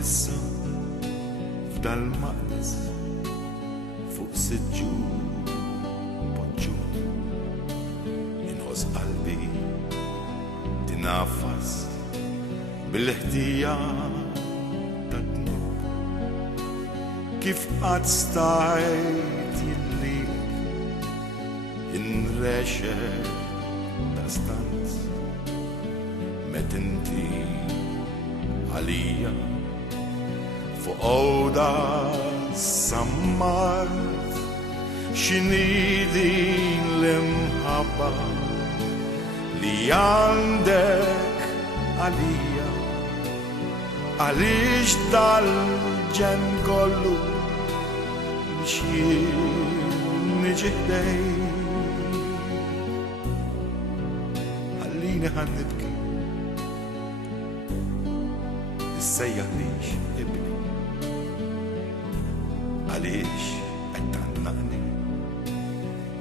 bħalissa f'dal-maqles fuq siġġu poġġut inħoss qalbi tinafas bil-ħdija tad-dnub kif qatt stajt jillik inrexer ta' stanz met inti għalija fuq għoda sammart x'inhi din l-imħabba li għandek għalija għaliex dal-ġen kollu biex jien niġi ħdejk ħallini ħannibki issejjaħ lix ibni għaliex qed tannaqni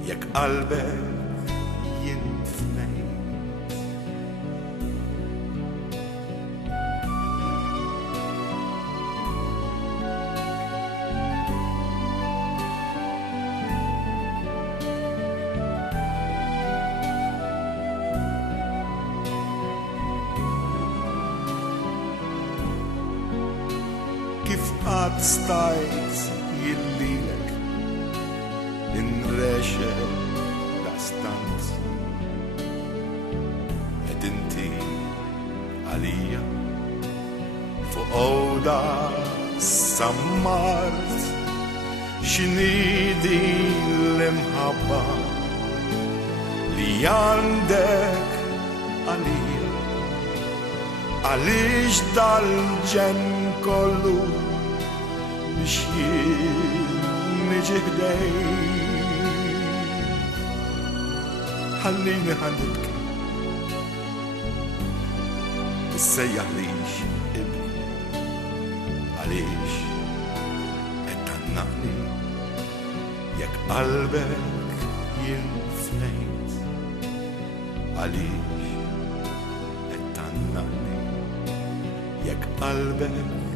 jekk qalbek jinfnej. Kif qatt stajt jillilek inrexer daqstant qed inti għalija fuq għoda sammart x'inhi din l-imħabba li għandek għalija għaliex dal-ġen kollu biex jien niġi ħdejk ħallini ħannibki issejjaħ lix ibni għaliex qed tannaqni jekk qalbek jinfnejt għaliex qed tannaqni jekk qalbek